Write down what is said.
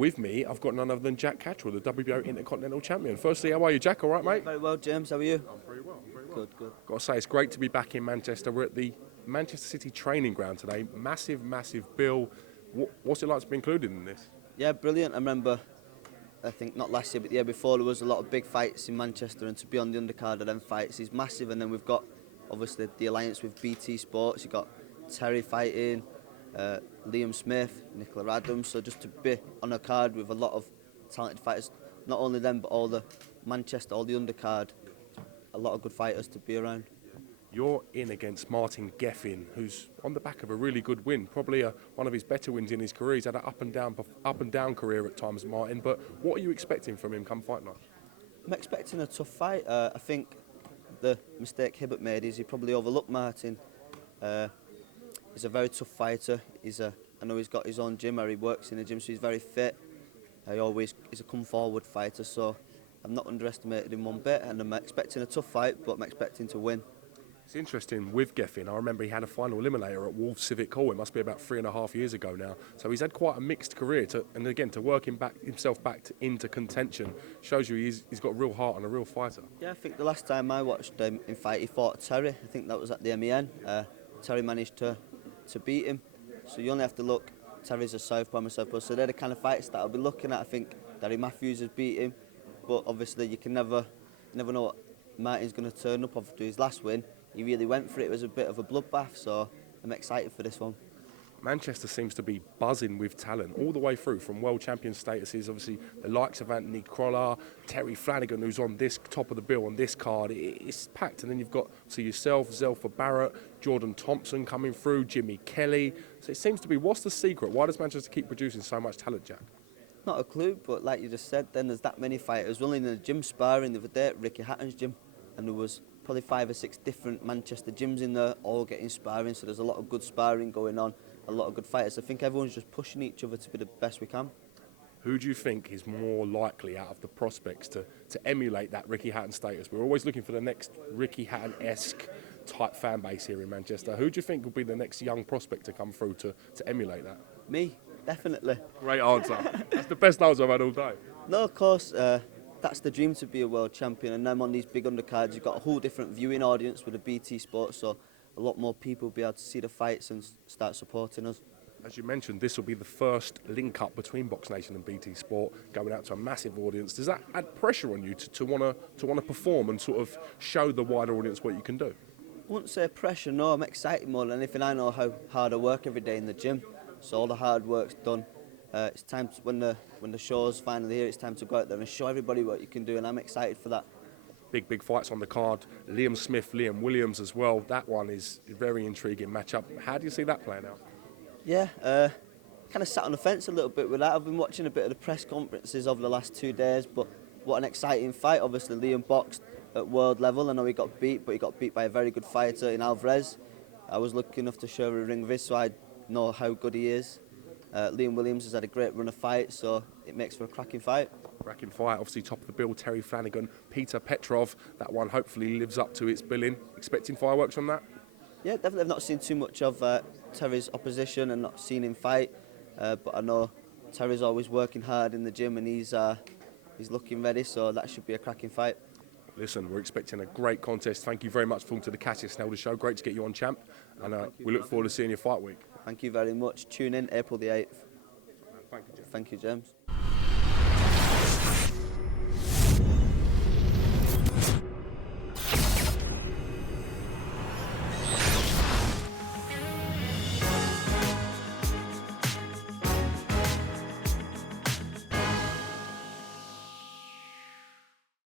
with me, I've got none other than Jack Catterall, the WBO Intercontinental Champion. Firstly, how are you, Jack? All right, mate? Very well, James. How are you? I'm very well, very well. Good, good. Got to say, it's great to be back in Manchester. We're at the Manchester City training ground today. Massive, massive bill. What's it like to be included in this? Yeah, brilliant. I remember, I think not last year, but the year before, there was a lot of big fights in Manchester, and to be on the undercard of them fights is massive. And then we've got, obviously, the alliance with BT Sports. You've got Terry fighting, Liam Smith, Nicola Adams. So just to be on a card with a lot of talented fighters, not only them, but all the Manchester, all the undercard, a lot of good fighters to be around. You're in against Martin Geffin, who's on the back of a really good win, probably one of his better wins in his career. He's had an up and down career at times, Martin. But what are you expecting from him come fight night? I'm expecting a tough fight. I think the mistake Hibbert made is he probably overlooked Martin. He's a very tough fighter. I know he's got his own gym, or he works in a gym, so he's very fit. He's a come forward fighter, so I'm not underestimating him one bit, and I'm expecting a tough fight, but I'm expecting to win. It's interesting with Geffin. I remember he had a final eliminator at Wolves Civic Hall. It must be about 3.5 years ago now. So he's had quite a mixed career. And again, to work himself back into contention shows you he's got a real heart and a real fighter. Yeah, I think the last time I watched him in fight, he fought Terry. I think that was at the MEN. Terry managed to beat him. So you only have to look. Terry's a southpaw, I'm a southpaw. So they're the kind of fights that I'll be looking at. I think Darry Matthews has beat him, but obviously you never know what Martin's going to turn up after his last win. He really went for it. It was a bit of a bloodbath, so I'm excited for this one. Manchester seems to be buzzing with talent all the way through, from world champion statuses, obviously the likes of Anthony Crolla, Terry Flanagan, who's on this top of the bill on this card. It's packed, and then you've got yourself, Zelfa Barrett, Jordan Thompson coming through, Jimmy Kelly. So it seems to be, what's the secret? Why does Manchester keep producing so much talent, Jack? Not a clue, but like you just said, then there's that many fighters. We're only in the gym sparring the other day at Ricky Hatton's gym, and there was probably 5 or 6 different Manchester gyms in there, all getting sparring, so there's a lot of good sparring going on, a lot of good fighters. I think everyone's just pushing each other to be the best we can. Who do you think is more likely out of the prospects to emulate that Ricky Hatton status? We're always looking for the next Ricky Hatton-esque type fan base here in Manchester. Who do you think will be the next young prospect to come through to emulate that? Me, definitely. Great answer. That's the best answer I've had all day. No, of course, that's the dream, to be a world champion, and then on these big undercards you've got a whole different viewing audience with the BT Sports, so a lot more people will be able to see the fights and start supporting us. As you mentioned, this will be the first link-up between BoxNation and BT Sport, going out to a massive audience. Does that add pressure on you to want to perform and sort of show the wider audience what you can do? I wouldn't say pressure, no. I'm excited more than anything. I know how hard I work every day in the gym, so all the hard work's done. It's time to, when the show's finally here, it's time to go out there and show everybody what you can do, and I'm excited for that. Big fights on the card. Liam Smith, Liam Williams as well. That one is a very intriguing matchup. How do you see that playing out? Yeah, kind of sat on the fence a little bit with that. I've been watching a bit of the press conferences over the last 2 days, but what an exciting fight. Obviously, Liam boxed at world level. I know he got beat, but he got beat by a very good fighter in Alvarez. I was lucky enough to share a ring with him, so I know how good he is. Liam Williams has had a great run of fights, so it makes for a cracking fight. Cracking fight, obviously top of the bill, Terry Flanagan, Peter Petrov. That one hopefully lives up to its billing. Expecting fireworks from that? Yeah, definitely. I've not seen too much of Terry's opposition and not seen him fight, but I know Terry's always working hard in the gym, and he's looking ready, so that should be a cracking fight. Listen, we're expecting a great contest. Thank you very much for coming to the Cassius Snelder Show. Great to get you on, champ, and we look forward to seeing you fight week. Thank you very much. Tune in April the 8th. Thank you, James. Thank you, James.